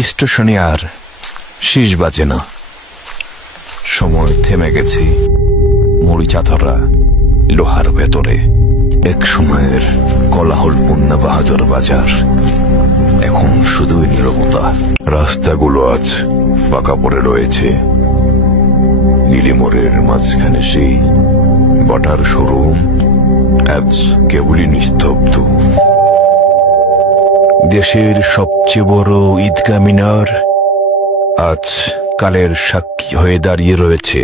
স্টেশনে আর শেষ বাজে না, সময় থেমে গেছে মরিচাতরা লোহার ভেতরে। এক সময়ের কোলাহলপূর্ণ বাহাদুর বাজার, এখন শুধুই নীরবতা। রাস্তাগুলো আজ ফাঁকা পড়ে রয়েছে, নীলিমরের মাঝখানে সেই বটার শোরুম আজ কেবলই নিস্তব্ধ। দেশের সবচেয়ে বড় ঈদগাহ মিনার আজ কালের সাক্ষী হয়ে দাঁড়িয়ে রয়েছে।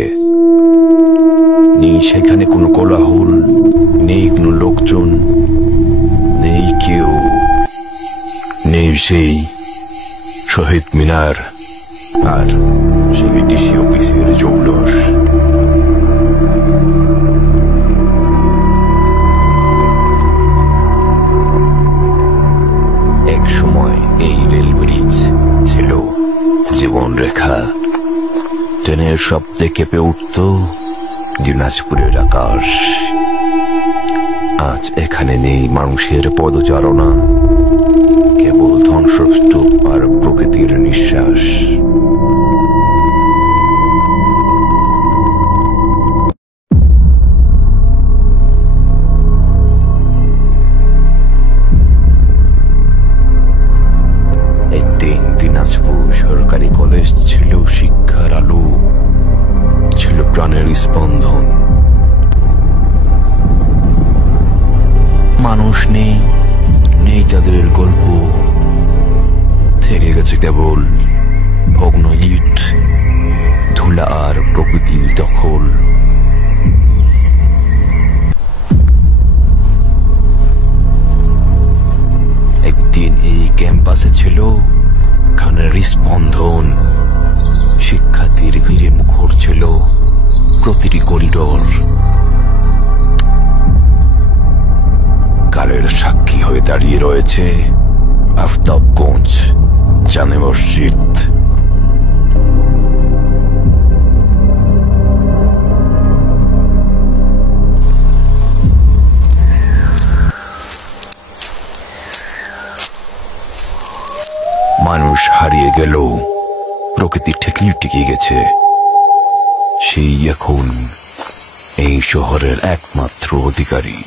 নেই সেখানে কোনো কোলাহল, নেই কোনো লোকজন, নেই কেউ, নেই সেই শহীদ মিনার আর সেই ডিসি অফিসের জৌলস। এক সময় এই রেল ব্রিজ ছিল জীবন রেখা। ট্রেনের শব্দে কেঁপে উঠত দিনাজপুরের আকাশ। আজ এখানে নেই মানুষের পদচারণা, কেবল ধ্বংসস্তূপ আর প্রকৃতির নিঃশ্বাস। একদিন দিনাজপুর সরকারি কলেজ ছিল শিক্ষার আলো, ছিল প্রাণের স্পন্দন। মানুষ নেই, নেই তাদের গল্প, থেকে গেছে কেবল ভগ্ন ইট, ধুলা আর প্রকৃতির দখল। একদিন এই ক্যাম্পাসে ছিল গানের স্পন্দন, শিক্ষার্থীর ভিড়ে মুখর ছিল প্রতিটি করিডোর। কালের সাক্ষী হয়ে দাঁড়িয়ে রয়েছে আফতাবগঞ্জ জামে মসজিদ। মানুষ হারিয়ে গেল, প্রকৃতি ঠেকলি টিকে গেছে। সেই এখন এই শহরের একমাত্র অধিকারী।